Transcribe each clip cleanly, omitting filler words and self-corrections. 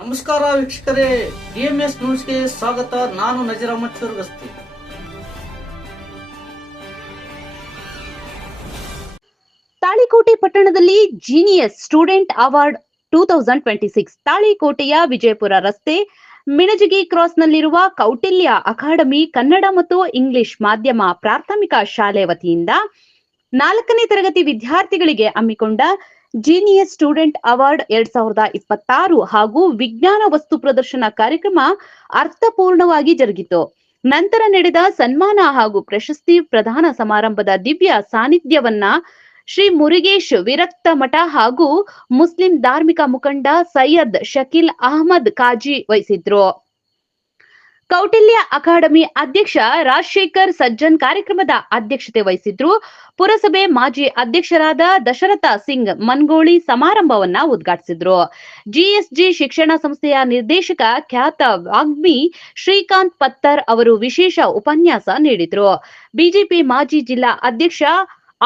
ನಮಸ್ಕಾರ ವೀಕ್ಷಕರೇ, ಡಿಎಂಎಸ್ ನ್ಯೂಸ್ಗೆ ಸ್ವಾಗತ. ನಾನು ನಜೀರ್ ಅಹಮದ್ ಚುರ್ಗಸ್ತಿ. ತಾಳಿಕೋಟೆ ಪಟ್ಟಣದಲ್ಲಿ ಜೀನಿಯಸ್ ಸ್ಟೂಡೆಂಟ್ ಅವಾರ್ಡ್ 2026 ತಾಳಿಕೋಟೆಯ ವಿಜಯಪುರ ರಸ್ತೆ ಮಿಣಜಗಿ ಕ್ರಾಸ್ನಲ್ಲಿರುವ ಕೌಟಿಲ್ಯ ಅಕಾಡೆಮಿ ಕನ್ನಡ ಮತ್ತು ಇಂಗ್ಲಿಷ್ ಮಾಧ್ಯಮ ಪ್ರಾಥಮಿಕ ಶಾಲೆ ವತಿಯಿಂದ 4ನೇ ತರಗತಿ ವಿದ್ಯಾರ್ಥಿಗಳಿಗೆ ಹಮ್ಮಿಕೊಂಡ ಜೀನಿಯಸ್ ಸ್ಟೂಡೆಂಟ್ ಅವಾರ್ಡ್ 2026 ಹಾಗೂ ವಿಜ್ಞಾನ ವಸ್ತು ಪ್ರದರ್ಶನ ಕಾರ್ಯಕ್ರಮ ಅರ್ಥಪೂರ್ಣವಾಗಿ ಜರುಗಿತು. ನಂತರ ನಡೆದ ಸನ್ಮಾನ ಹಾಗೂ ಪ್ರಶಸ್ತಿ ಪ್ರದಾನ ಸಮಾರಂಭದ ದಿವ್ಯ ಸಾನ್ನಿಧ್ಯವನ್ನ ಶ್ರೀ ಮುರುಗೇಶ್ ವಿರಕ್ತ ಮಠ ಹಾಗೂ ಮುಸ್ಲಿಂ ಧಾರ್ಮಿಕ ಮುಖಂಡ ಸೈಯದ್ ಶಕೀಲ್ ಅಹಮದ್ ಕಾಜಿ ವಹಿಸಿದ್ರು. ಕೌಟಿಲ್ಯ ಅಕಾಡೆಮಿ ಅಧ್ಯಕ್ಷ ರಾಜಶೇಖರ್ ಸಜ್ಜನ್ ಕಾರ್ಯಕ್ರಮದ ಅಧ್ಯಕ್ಷತೆ ವಹಿಸಿದ್ರು. ಪುರಸಭೆ ಮಾಜಿ ಅಧ್ಯಕ್ಷರಾದ ದಶರಥ ಸಿಂಗ್ ಮನ್ಗೋಳಿ ಸಮಾರಂಭವನ್ನ ಉದ್ಘಾಟಿಸಿದ್ರು. ಜಿಎಸ್ಜಿ ಶಿಕ್ಷಣ ಸಂಸ್ಥೆಯ ನಿರ್ದೇಶಕ ಖ್ಯಾತ ವಾಗ್ಮಿ ಶ್ರೀಕಾಂತ್ ಪತ್ತರ್ ಅವರು ವಿಶೇಷ ಉಪನ್ಯಾಸ ನೀಡಿದ್ರು. ಬಿಜೆಪಿ ಮಾಜಿ ಜಿಲ್ಲಾ ಅಧ್ಯಕ್ಷ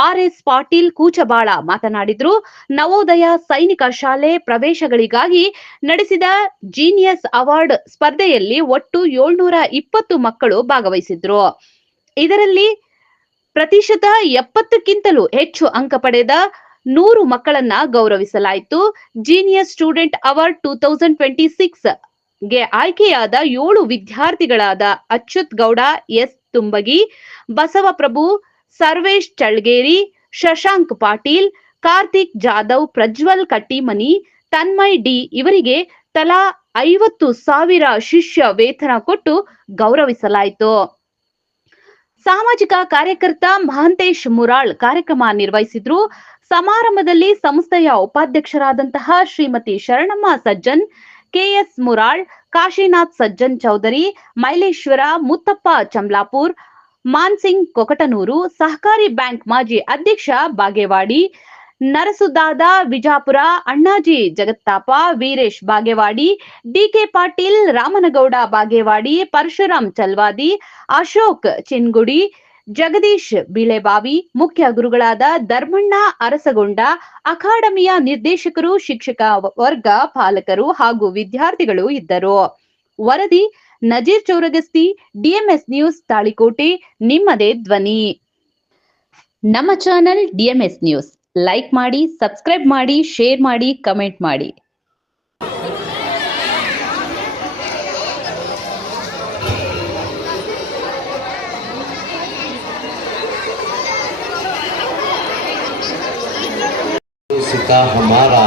ಆರ್.ಎಸ್. ಪಾಟೀಲ್ ಕೂಚಬಾಳ ಮಾತನಾಡಿದ್ರು. ನವೋದಯ ಸೈನಿಕ ಶಾಲೆ ಪ್ರವೇಶಗಳಿಗಾಗಿ ನಡೆಸಿದ ಜೀನಿಯಸ್ ಅವಾರ್ಡ್ ಸ್ಪರ್ಧೆಯಲ್ಲಿ ಒಟ್ಟು 720 ಮಕ್ಕಳು ಭಾಗವಹಿಸಿದ್ರು. ಇದರಲ್ಲಿ ಪ್ರತಿಶತ 70ಕ್ಕಿಂತಲೂ ಹೆಚ್ಚು ಅಂಕ ಪಡೆದ 100 ಮಕ್ಕಳನ್ನ ಗೌರವಿಸಲಾಯಿತು. ಜೀನಿಯಸ್ ಸ್ಟೂಡೆಂಟ್ ಅವಾರ್ಡ್ 2026 ಗೆ ಆಯ್ಕೆಯಾದ 7 ವಿದ್ಯಾರ್ಥಿಗಳಾದ ಅಚ್ಯುತ್ ಗೌಡ, ಎಸ್ ತುಂಬಗಿ, ಬಸವಪ್ರಭು, ಸರ್ವೇಶ್ ಚಳ್ಗೇರಿ, ಶಶಾಂಕ್ ಪಾಟೀಲ್, ಕಾರ್ತಿಕ್ ಜಾಧವ್, ಪ್ರಜ್ವಲ್ ಕಟ್ಟಿಮನಿ, ತನ್ಮಯ್ ಡಿ ಇವರಿಗೆ ತಲಾ 50,000 ಶಿಷ್ಯ ವೇತನ ಕೊಟ್ಟು ಗೌರವಿಸಲಾಯಿತು. ಸಾಮಾಜಿಕ ಕಾರ್ಯಕರ್ತ ಮಹಂತೇಶ್ ಮುರಾಳ್ ಕಾರ್ಯಕ್ರಮ ನಿರ್ವಹಿಸಿದ್ರು. ಸಮಾರಂಭದಲ್ಲಿ ಸಂಸ್ಥೆಯ ಉಪಾಧ್ಯಕ್ಷರಾದಂತಹ ಶ್ರೀಮತಿ ಶರಣಮ್ಮ ಸಜ್ಜನ್, ಕೆಎಸ್ ಮುರಾಳ್, ಕಾಶಿನಾಥ್ ಸಜ್ಜನ್ ಚೌಧರಿ, ಮೈಲೇಶ್ವರ, ಮುತ್ತಪ್ಪ ಚಮ್ಲಾಪುರ್, ಮಾನ್ಸಿಂಗ್ ಕೊಕಟನೂರು, ಸಹಕಾರಿ ಬ್ಯಾಂಕ್ ಮಾಜಿ ಅಧ್ಯಕ್ಷ ಬಾಗೇವಾಡಿ, ನರಸುದಾದ ವಿಜಾಪುರ, ಅಣ್ಣಾಜಿ ಜಗತ್ತಾಪ, ವೀರೇಶ್ ಬಾಗೇವಾಡಿ, ಡಿಕೆ ಪಾಟೀಲ್, ರಾಮನಗೌಡ ಬಾಗೇವಾಡಿ, ಪರಶುರಾಮ್ ಚಲ್ವಾದಿ, ಅಶೋಕ್ ಚಿನ್ಗುಡಿ, ಜಗದೀಶ್ ಬಿಳೆಬಾವಿ, ಮುಖ್ಯ ಗುರುಗಳಾದ ಧರ್ಮಣ್ಣ ಅರಸಗೊಂಡ, ಅಕಾಡೆಮಿಯ ನಿರ್ದೇಶಕರು, ಶಿಕ್ಷಕ ವರ್ಗ, ಪಾಲಕರು ಹಾಗೂ ವಿದ್ಯಾರ್ಥಿಗಳು ಇದ್ದರು. ವರದಿ ನಜೀರ್ ಚೌರಗಸ್ತಿ, ಡಿಎಂಎಸ್ ನ್ಯೂಸ್, ತಾಳಿಕೋಟೆ. ನಿಮ್ಮದೇ ಧ್ವನಿ. ನಮ್ಮ ಚಾನೆಲ್ ಡಿಎಂಎಸ್ ನ್ಯೂಸ್ ಲೈಕ್ ಮಾಡಿ, ಸಬ್ಸ್ಕ್ರೈಬ್ ಮಾಡಿ, ಶೇರ್ ಮಾಡಿ, ಕಮೆಂಟ್ ಮಾಡಿ. सिता हमारा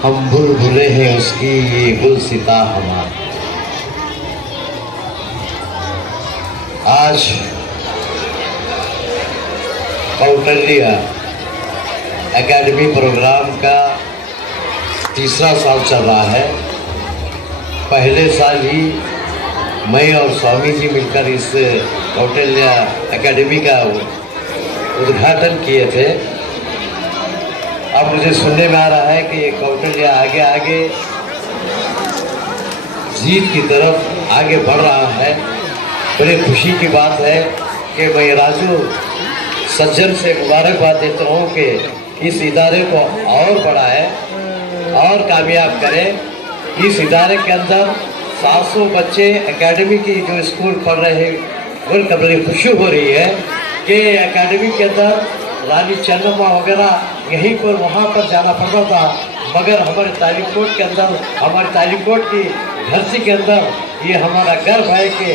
हम भूल भुले हैं उसकी ये गुल सिता हमारा। आज कौटिल्य एकेडमी प्रोग्राम का तीसरा साल चल रहा है। पहले साल ही मैं और स्वामी जी मिलकर इस कौटिल्य एकेडमी का उद्घाटन किए थे। अब मुझे सुनने में आ रहा है कि ये कौटिल्य आगे आगे जीत की तरफ आगे बढ़ रहा है। बड़ी खुशी की बात है कि मैं राजू सज्जन से मुबारकबाद देता हूँ कि इस इदारे को और बढ़ाए और कामयाब करें। इस इदारे के अंदर 700 बच्चे एकेडमी की जो स्कूल पढ़ रहे हैं उनका बड़ी खुशी हो रही है कि एकेडमी के अंदर रानी चन्नम्मा वगैरह यहीं पर वहाँ पर जाना पड़ता था, मगर हमारे तालीकोट के अंदर, हमारे तालीकोट की धरती के अंदर ये हमारा गर्व है कि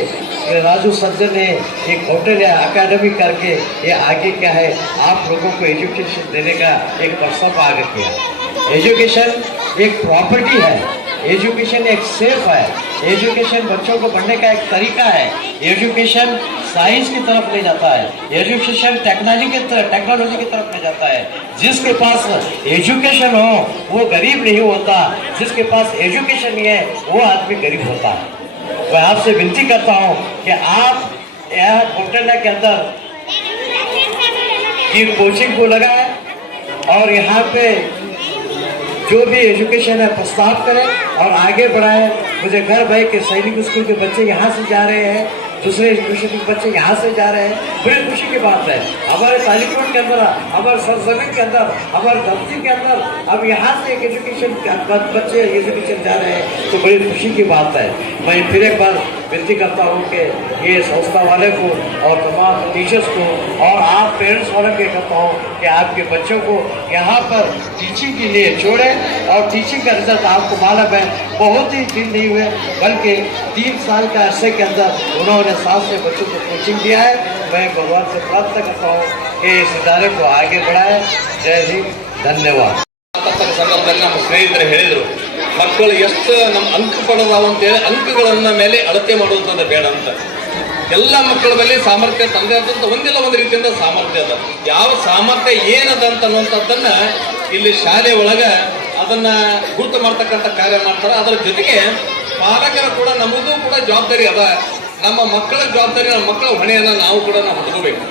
राजू सज्जन ने एक कौटिल्य एकेडमी करके ये आगे क्या है आप लोगों को एजुकेशन देने का एक प्रस्ताव आगे किया। एजुकेशन एक प्रॉपर्टी है, एजुकेशन एक सेफ है, एजुकेशन बच्चों को पढ़ने का एक तरीका है, एजुकेशन साइंस की तरफ ले जाता है, एजुकेशन टेक्नोलॉजी की तरफ ले जाता है। जिसके पास एजुकेशन हो वो गरीब नहीं होता, जिसके पास एजुकेशन नहीं है वो आदमी गरीब होता है। मैं आपसे विनती करता हूँ कि आप यहाँ कौटिल्य के अंदर की कोचिंग को लगाए और यहाँ पे जो भी एजुकेशन है प्रस्ताव करें और आगे बढ़ाएं। मुझे गर्व है कि सैनिक स्कूल के बच्चे यहाँ से जा रहे हैं, दूसरे इंस्टीट्यूशन के बच्चे यहाँ से जा रहे हैं, बड़ी खुशी की बात है। हमारे तालीकोट के अंदर, हमारे सरजमीन के अंदर, हमारे धरती के अंदर अब यहाँ से एक एजुकेशन बच्चे एजुकेशन जा रहे हैं, तो बड़ी खुशी की बात है। मैं फिर एक बार विनती करता हूँ कि ये संस्था वाले को और तमाम टीचर्स को और आप पेरेंट्स वाले को कहता हूँ कि आपके बच्चों को यहाँ पर टीचिंग के लिए छोड़ें। और टीचिंग का रिजल्ट आपको मालूम है बहुत ही दिन नहीं हुए, बल्कि 3 साल का अरसे के अंदर उन्होंने 7 से बच्चों को कोचिंग दिया है। मैं भगवान से प्रार्थना करता हूँ कि इस इदारे को आगे बढ़ाए। जय हिंद, धन्यवाद। ಸಂದರ್ಭದಲ್ಲಿ ನಮ್ಮ ಸ್ನೇಹಿತರು ಹೇಳಿದರು, ಮಕ್ಕಳು ಎಷ್ಟು ನಮ್ಮ ಅಂಕ ಪಡೆದಾವ ಅಂತೇಳಿ ಅಂಕಗಳನ್ನ ಮೇಲೆ ಅಳತೆ ಮಾಡುವಂಥದ್ದು ಬೇಡ ಅಂತ. ಎಲ್ಲ ಮಕ್ಕಳ ಮೇಲೆ ಸಾಮರ್ಥ್ಯ ತಂದೆ ಆದಂತ ಒಂದಿಲ್ಲ ಒಂದು ರೀತಿಯಿಂದ ಸಾಮರ್ಥ್ಯ ಅದ. ಯಾವ ಸಾಮರ್ಥ್ಯ ಏನದ ಅಂತ ಅನ್ನುವಂಥದ್ದನ್ನ ಇಲ್ಲಿ ಶಾಲೆ ಒಳಗ ಅದನ್ನ ಗುರುತು ಮಾಡ್ತಕ್ಕಂಥ ಕಾರ್ಯ ಮಾಡ್ತಾರೆ. ಅದರ ಜೊತೆಗೆ ಪಾಲಕರ ಕೂಡ ನಮಗೂ ಕೂಡ ಜವಾಬ್ದಾರಿ ಅದ. ನಮ್ಮ ಮಕ್ಕಳ ಜವಾಬ್ದಾರಿ, ನಮ್ಮ ಮಕ್ಕಳ ಹೊಣೆಯನ್ನ ನಾವು ಕೂಡ ಹೊತ್ಕೋಬೇಕು.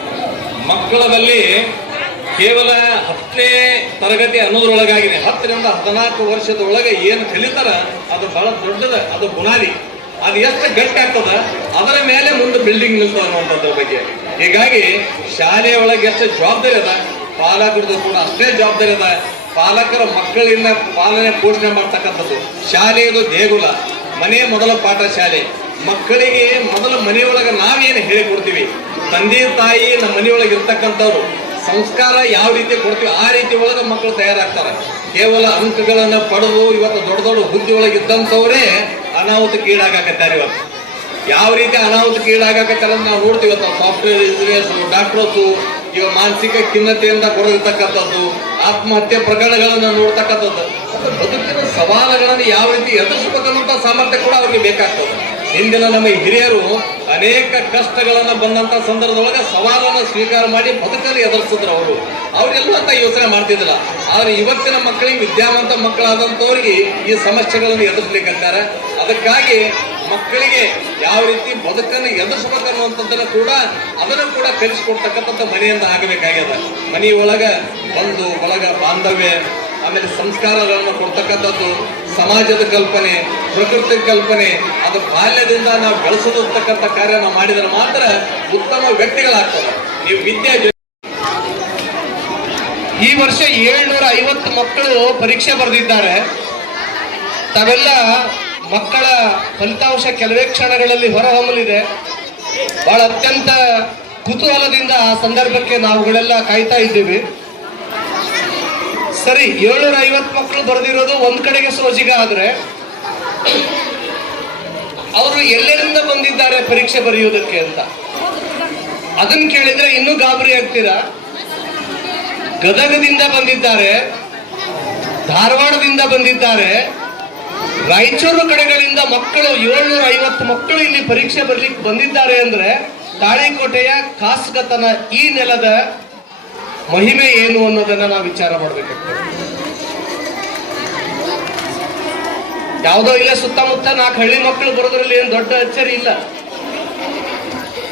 ಮಕ್ಕಳಲ್ಲಿ ಕೇವಲ 10ನೇ ತರಗತಿ ಅನ್ನೋದ್ರೊಳಗಾಗಿದೆ. 10 ರಿಂದ 14 ವರ್ಷದ ಒಳಗೆ ಏನು ಕಲಿತಾರ ಅದು ಬಹಳ ದೊಡ್ಡದ, ಅದು ಬುನಾದಿ. ಅದು ಎಷ್ಟು ಗಟ್ಟಿ ಆಗ್ತದ ಅದರ ಮೇಲೆ ಮುಂದೆ ಬಿಲ್ಡಿಂಗ್ ನಿಲ್ತದ ಅನ್ನುವಂಥದ್ರ ಬಗ್ಗೆ. ಹೀಗಾಗಿ ಶಾಲೆಯ ಒಳಗೆ ಎಷ್ಟು ಜವಾಬ್ದಾರಿ ಅದ, ಪಾಲಕರದ್ದು ಕೂಡ ಅಷ್ಟೇ ಜವಾಬ್ದಾರಿ ಅದ. ಪಾಲಕರ ಮಕ್ಕಳಿಂದ ಪಾಲನೆ ಪೋಷಣೆ ಮಾಡ್ತಕ್ಕಂಥದ್ದು. ಶಾಲೆಯದು ದೇಗುಲ, ಮನೆ ಮೊದಲ ಪಾಠ ಶಾಲೆ. ಮಕ್ಕಳಿಗೆ ಮೊದಲ ಮನೆಯೊಳಗೆ ನಾವೇನು ಹೇಳಿಕೊಡ್ತೀವಿ, ತಂದೆ ತಾಯಿ ನಮ್ಮ ಮನೆಯೊಳಗೆ ಇರ್ತಕ್ಕಂಥವ್ರು ಸಂಸ್ಕಾರ ಯಾವ ರೀತಿ ಕೊಡ್ತೀವಿ ಆ ರೀತಿ ಒಳಗೆ ಮಕ್ಕಳು ತಯಾರಾಗ್ತಾರೆ. ಕೇವಲ ಅಂಕಗಳನ್ನ ಪಡೆದು ಇವತ್ತು ದೊಡ್ಡ ದೊಡ್ಡ ಹುದ್ದೆ ಒಳಗೆ ಇದ್ದಂಥವರೇ ಅನಾಹುತಕ್ಕೆ ಈಡಾಗಕತ್ತಾರೆ. ಇವತ್ತು ಯಾವ ರೀತಿ ಅನಾಹುತಕ್ಕೆ ಈಡಾಗಕತ್ತಾರೆ ಅಂತ ನಾವು ನೋಡ್ತೀವಿ. ಇವತ್ತು ಸಾಫ್ಟ್ವೇರ್ ಇಂಜಿನಿಯರ್ಸು, ಡಾಕ್ಟರ್ಸು, ಈಗ ಮಾನಸಿಕ ಖಿನ್ನತೆಯಿಂದ ಕೊಡಲಿರ್ತಕ್ಕಂಥದ್ದು, ಆತ್ಮಹತ್ಯೆ ಪ್ರಕರಣಗಳನ್ನು ನೋಡ್ತಕ್ಕಂಥದ್ದು, ಬದುಕಿನ ಸವಾಲುಗಳನ್ನು ಯಾವ ರೀತಿ ಎದುರಿಸಬೇಕನ್ನುವಂಥ ಸಾಮರ್ಥ್ಯ ಕೂಡ ಅವ್ರಿಗೆ ಬೇಕಾಗ್ತದೆ. ಹಿಂದಿನ ನಮ್ಮ ಹಿರಿಯರು ಅನೇಕ ಕಷ್ಟಗಳನ್ನು ಬಂದಂತ ಸಂದರ್ಭದೊಳಗೆ ಸವಾಲನ್ನು ಸ್ವೀಕಾರ ಮಾಡಿ ಬದುಕಲ್ಲಿ ಎದುರಿಸಿದ್ರು. ಅವರೆಲ್ಲ ಅಂತ ಯೋಚನೆ ಮಾಡ್ತಿದ್ದಿಲ್ಲ. ಆದ್ರೆ ಇವತ್ತಿನ ಮಕ್ಕಳಿಗೆ, ವಿದ್ಯಾವಂತ ಮಕ್ಕಳಾದಂಥವ್ರಿಗೆ ಈ ಸಮಸ್ಯೆಗಳನ್ನು ಎದುರಿಸ್ಲಿಕ್ಕಂತಾರೆ. ಅದಕ್ಕಾಗಿ ಮಕ್ಕಳಿಗೆ ಯಾವ ರೀತಿ ಬದುಕನ್ನು ಎದುರಿಸಬೇಕನ್ನುವಂಥದ್ದನ್ನು ಕೂಡ ಅದನ್ನು ಕೂಡ ಕಲಿಸಿಕೊಡ್ತಕ್ಕಂಥ ಮನೆಯಿಂದ ಆಗಬೇಕಾಗ್ಯದ. ಮನೆಯೊಳಗ ಬಂಧು ಬಳಗ ಬಾಂಧವ್ಯ, ಆಮೇಲೆ ಸಂಸ್ಕಾರಗಳನ್ನು ಕೊಡ್ತಕ್ಕಂಥದ್ದು, ಸಮಾಜದ ಕಲ್ಪನೆ, ಪ್ರಕೃತಿ ಕಲ್ಪನೆ, ಅದು ಬಾಲ್ಯದಿಂದ ನಾವು ಬೆಳೆಸತಕ್ಕಂಥ ಕಾರ್ಯ ನಾವು ಮಾಡಿದರೆ ಮಾತ್ರ ಉತ್ತಮ ವ್ಯಕ್ತಿಗಳಾಗ್ತದೆ. ನೀವು ವಿದ್ಯೆ ಈ ವರ್ಷ 750 ಮಕ್ಕಳು ಪರೀಕ್ಷೆ ಬರೆದಿದ್ದಾರೆ. ತಾವೆಲ್ಲ ಮಕ್ಕಳ ಫಲಿತಾಂಶ ಕೆಲವೇ ಕ್ಷಣಗಳಲ್ಲಿ ಹೊರಹೊಮ್ಮಲಿದೆ. ಬಹಳ ಅತ್ಯಂತ ಕುತೂಹಲದಿಂದ ಆ ಸಂದರ್ಭಕ್ಕೆ ನಾವುಗಳೆಲ್ಲ ಕಾಯ್ತಾ ಇದ್ದೀವಿ. ಸರಿ, 750 ಮಕ್ಕಳು ಬರೆದಿರೋದು ಒಂದ್ ಕಡೆಗೆ ಸೋಜಿಗ ಆದ್ರೆ, ಅವರು ಎಲ್ಲೆಲ್ಲಿಂದ ಬಂದಿದ್ದಾರೆ ಪರೀಕ್ಷೆ ಬರೆಯುವುದಕ್ಕೆ ಅಂತ ಅದನ್ನ ಕೇಳಿದ್ರೆ ಇನ್ನೂ ಗಾಬರಿ ಆಗ್ತೀರಾ. ಗದಗದಿಂದ ಬಂದಿದ್ದಾರೆ, ಧಾರವಾಡದಿಂದ ಬಂದಿದ್ದಾರೆ, ರಾಯಚೂರು ಕಡೆಗಳಿಂದ ಮಕ್ಕಳು 750 ಮಕ್ಕಳು ಇಲ್ಲಿ ಪರೀಕ್ಷೆ ಬರ್ಲಿಕ್ಕೆ ಬಂದಿದ್ದಾರೆ ಅಂದ್ರೆ ತಾಳಿಕೋಟೆಯ ಖಾಸಗತನ, ಈ ನೆಲದ ಮಹಿಮೆ ಏನು ಅನ್ನೋದನ್ನ ನಾವು ವಿಚಾರ ಮಾಡಬೇಕಾಗ್ತದೆ. ಯಾವುದೋ ಇಲ್ಲ ಸುತ್ತಮುತ್ತ 4 ಹಳ್ಳಿ ಮಕ್ಕಳು ಬರೋದ್ರಲ್ಲಿ ಏನು ದೊಡ್ಡ ಅಚ್ಚರಿ ಇಲ್ಲ.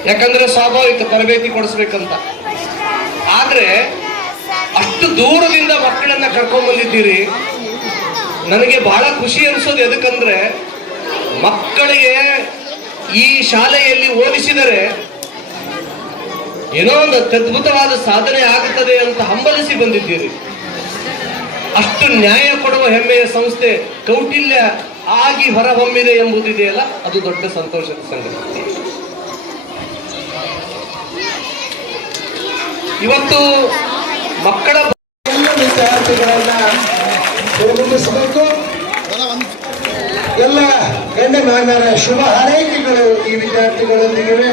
ಯಾಕಂದ್ರೆ ಸ್ವಾಭಾವಿಕ ತರಬೇತಿ ಕೊಡಿಸ್ಬೇಕಂತ. ಆದ್ರೆ ಅಷ್ಟು ದೂರದಿಂದ ಮಕ್ಕಳನ್ನ ಕರ್ಕೊಂಡ್ ಬಂದಿದ್ದೀರಿ. ನನಗೆ ಬಹಳ ಖುಷಿ ಅನ್ಸೋದು ಎದಕ್ಕಂದ್ರೆ, ಮಕ್ಕಳಿಗೆ ಈ ಶಾಲೆಯಲ್ಲಿ ಓದಿಸಿದರೆ ಏನೋ ಒಂದು ಅದ್ಭುತವಾದ ಸಾಧನೆ ಆಗುತ್ತದೆ ಅಂತ ಹಂಬಲಿಸಿ ಬಂದಿದ್ದೀರಿ. ಅಷ್ಟು ನ್ಯಾಯ ಕೊಡುವ ಹೆಮ್ಮೆಯ ಸಂಸ್ಥೆ ಕೌಟಿಲ್ಯ ಆಗಿ ಹೊರಹೊಮ್ಮಿದೆ ಎಂಬುದಿದೆಯಲ್ಲ, ಅದು ದೊಡ್ಡ ಸಂತೋಷದ ಸಂಗತಿ. ಇವತ್ತು ಮಕ್ಕಳ ವಿದ್ಯಾರ್ಥಿಗಳನ್ನ ಹುರಿದುಂಬಿಸಬೇಕು. ಎಲ್ಲ ಗಣ್ಯಮಾನ್ಯರ ಶುಭ ಹಾರೈಕೆಗಳು ಈ ವಿದ್ಯಾರ್ಥಿಗಳೊಂದಿಗಿವೆ.